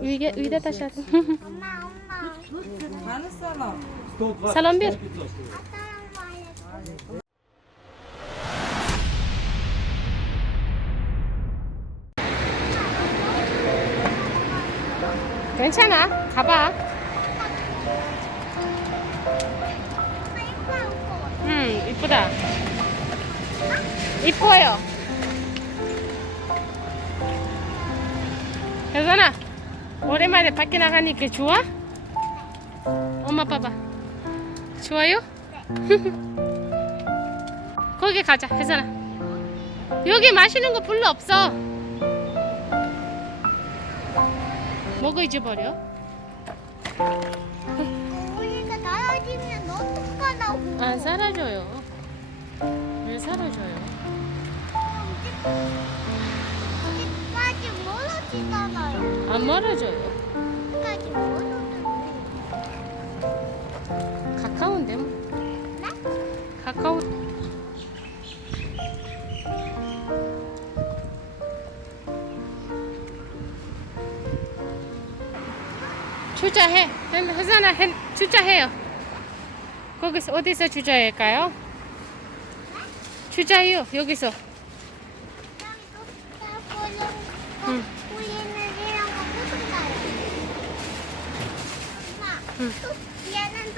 위에 위에다 다시 하자. 엄마 엄마. 아따 말해 괜찮아. 가봐. 음, 이쁘다. 이뻐요. 혜선아, 오랜만에 밖에 나가니까 좋아? 엄마 봐봐. 좋아요? 거기 가자, 혜선아. 여기 마시는 거 별로 없어. 뭐가 잊어버려? 우리가 나라지면 어떡하라고 안 사라져요. 왜 사라져요? 멀어지잖아요 안 멀어져요. 어디까지 멀어지고 가까운데 뭐. 네? 가까워. 주차해. 혜선아, 혜- 주차해요. 거기서 어디서 주차할까요? 주차요 여기서. 응 이런 거 못한다요 엄마 응. 얘는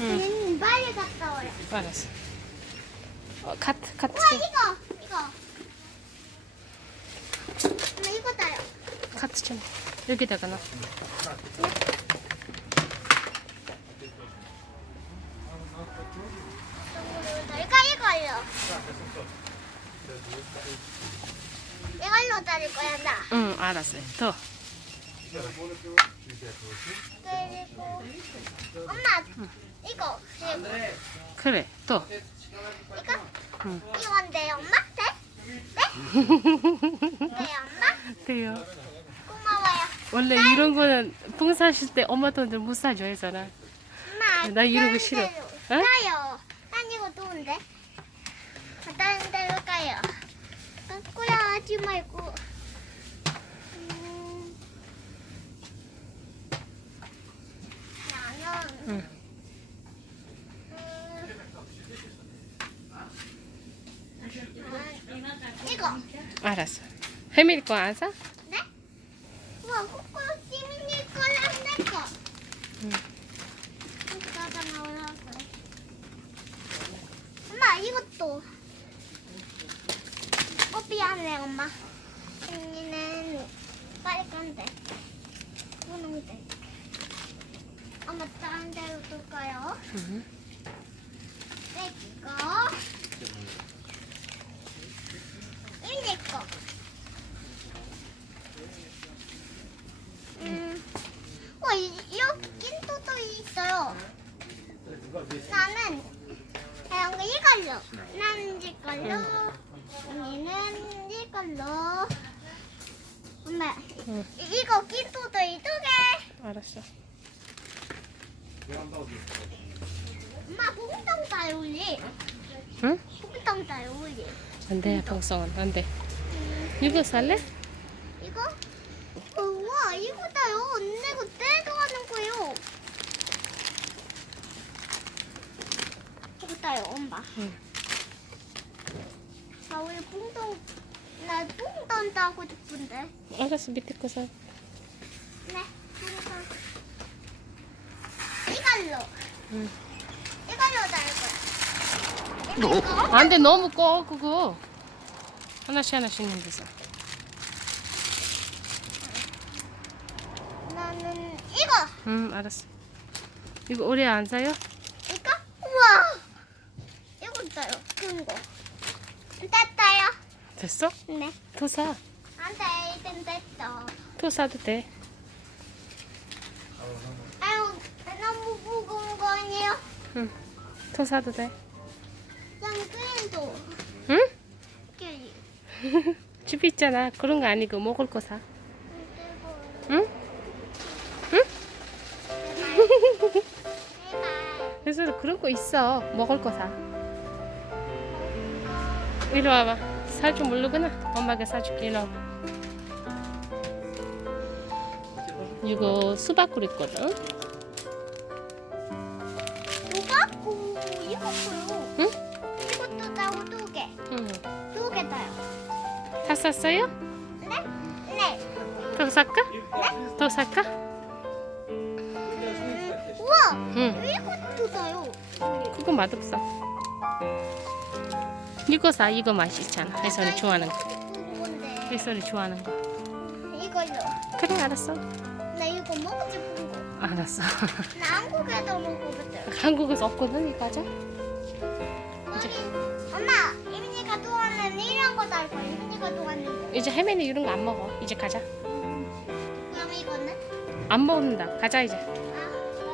응. 우리는 빨리 갔다 와요 알았어. 어, 카트 카트. 와 이거 이거 엄마 이거 따요 카트 좀 여기다가 놔. 이거 이걸로 이걸로 따를 거야 나 응, 알았어요. 더. 엄마 이거 그래. 또. 이거 응. 이건데 엄마 돼? 네? 네 엄마 돼요. 고마워요 원래 이런 거는 뽕 사실 때 엄마 돈들 못 사줘 했잖아. 엄마 나 이런 거 싫어. 데로 어? 가요 난 이거 좋은데 아, 다른 데로 가요 꾸야 하지 말고 음, 나는 응. 음, 이거 알았어. 혜밀이 거안 사? 네? 우와 코코 시민이 거랑 내 거. 응. 엄마 이것도. 어 미안해 엄마. 언니는 빨간데. 분홍색. 엄마 다른 데로 둘까요? 응. 내 거. 이내 거. 음. 와, 이- 여긴 또또 있어요. 나는 이런 거 이걸로. 나는 이걸로. 언니는 이걸로. 엄마, 응. 이- 이거 긴또도 이두 개. 알았어. 엄마, 봉당 따요, 우리. 응? 봉당 따요, 우리. 안 돼, 방송은 안 돼. 이거 살래? 이거? 어, 우와, 이거다요. 내가 떼도 하는 거요. 이거다요, 엄마. 응. 나 우리 뽕동, 나 뽕동 따고 싶은데. 알았어, 밑에 거 사. 네, 뽕동. 이걸로. 응. 이걸로 따를 거야. 이거? 안 돼, 너무 꺼, 그거. 하나씩 하나씩 있는 데서. 나는 이거. 응, 알았어. 이거 오래 안 사요? 이거? 우와. 이거 따요. 큰 거. 됐다요. 됐어? 네. 더 사. 안 돼, 이젠 됐어. 더 사도 돼. 무거운 거 아니에요? 응. 더 사도 돼. 그래도 응? 끼리. 집 있잖아. 그런 거 아니고 먹을 거 사. 응? 제발. 그래서 그런 거 있어. 먹을 거 사. 이리 와봐. 살좀 모르구나. 엄마가 사줄게. 이리 와봐. 이거 수박꿀 있거든. 이것도요. 응? 이것도 따고 두 개. 응. 두 개 따요. 다 샀어요? 네? 네. 더 살까? 더 살까? 우와! 응. 이것도 따요. 그거 맛없어. 이거 사. 이거 맛있잖아. 혜선이 좋아하는 거. 뭔데? 혜선이 좋아하는 거. 이걸로. 그래 알았어. 나 이거 먹고 싶은 거. 알았어. 나 한국에도 싶어. 한국에서 없거든 이 과자. 우리 엄마 이민이가 좋아하는 이런 거 달고 이민이가 좋아하는 이제 혜민이 이런 거 안 먹어. 이제 가자. 그럼 이거는? 안 먹는다. 가자 이제. 아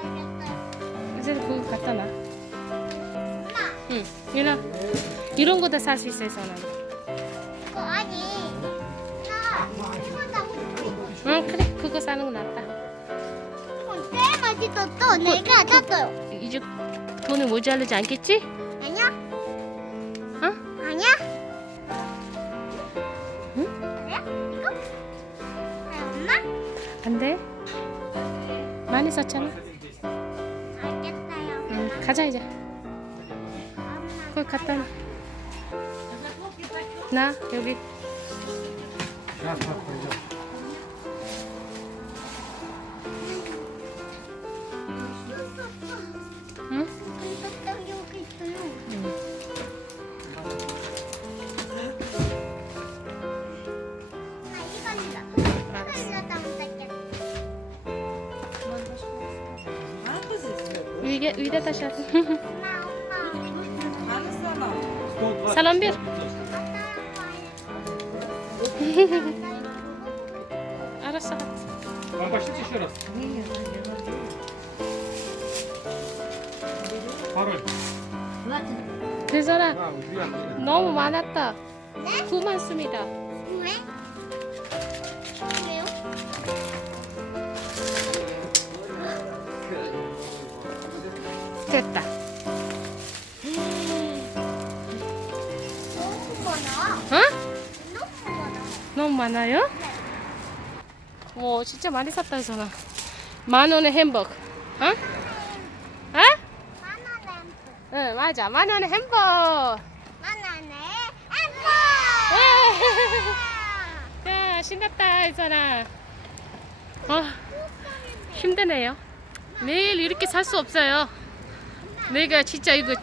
알겠어요 이제 그거 갖다 놔. 엄마 응. 유나 이런 거 다 살 수 있어 혜선아. 이거 아니 나 이거 따고 싶어 이거 응 그래 그거 사는 거 낫다. 이건 제일 맛있었어 내가 샀어요 이제 돈이 모자르지 않겠지? 아니야? 어? 아니야? 응? 아니야? 이거? 아 엄마? 안 돼. 많이 썼잖아. 알겠어요 응 가자 이제. 엄마 그걸 갖다 놔. 나 여기 응? 위에 위에 다시 하자. 엄마 엄마 살람빌. 알았어. Papa știi ce și ăla? Parol. 대선아 Da, uite, 됐다. 너무 많아. 어? 너무 많아. 너무 많아요? 오 진짜 많이 샀다 혜선아. 만 원의 햄버거. 어? 어? 만원에 응 맞아 만 원의 햄버거. 만원에 햄버. 야 신났다 혜선아. 어 힘드네요. 매일 이렇게 살 수 없어요. 내가 진짜 이거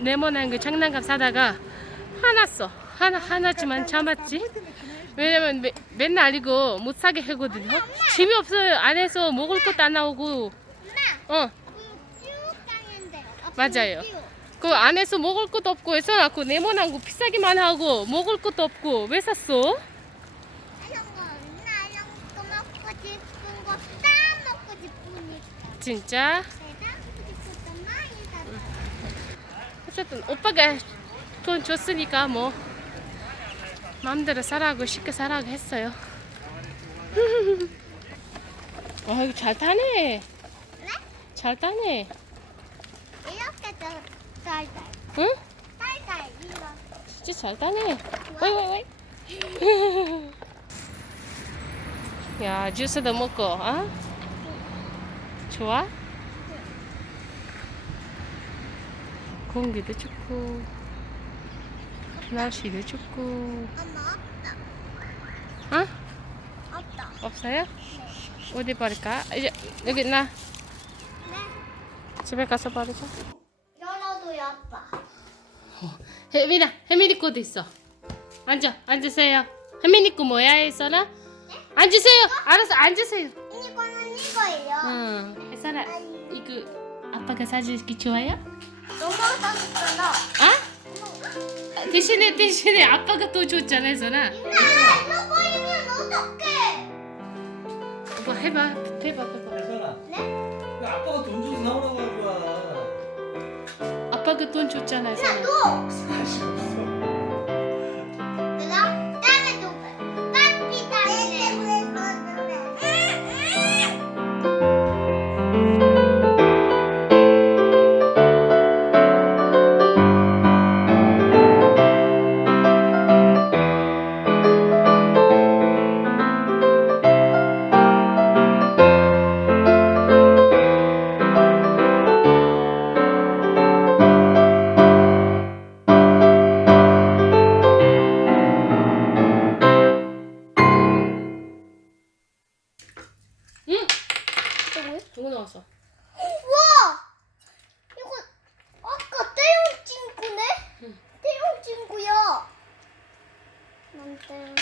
네모난 그 장난감 사다가 화났어. 하나 하나지만 참았지. 왜냐면 매, 맨날 이거 못 사게 하거든요. 짐이 없어요. 안에서 먹을 것도 안 나오고. 어. 맞아요. 그 안에서 먹을 것도 없고 해서 그 네모난 거 비싸기만 하고 먹을 것도 없고 왜 샀어? 진짜? 내가 먹고 싶었던 많이 샀 어. 어쨌든 오빠가 돈 줬으니까 뭐 마음대로 사라고 쉽게 사라고 했어요. 아 이거 잘 타네. 네? 잘 타네. 이렇게 더 달달. 응? 이거. 진짜 잘 타네. 왜왜 왜? 야 주스도 먹고, 어? 좋아? 공기도 좋고 날씨도 좋고. 엄마 없다. 어? 없다. 없어요? 어디 버릴까? 이제 여기 나 네. 집에 가서 버리자. 열어도 아빠. 혜민아, 혜민이 거도 있어. 앉아, 앉으세요. 혜민이 거 뭐야, 혜선아? 앉으세요. 알았어, 앉으세요. 이거는 이거예요. 응. 혜선아, 이거 아빠가 사주기 좋아요? 너무 싸졌잖아. 아? 대신에 대신에 아빠가 또 줬잖아, 혜선아. 나 이거 버리면 어떡해? 이거 해봐, 해봐, 해봐. 혜선아. 네? 그 아빠가 돈 주고 사오라고 한 거야. 아빠가 돈 줬잖아, 나 혜선아. 너. 사실 누구 나왔어? 와! 이거 아까 떼용 친구네? 응. 떼용 친구야. 난 떼용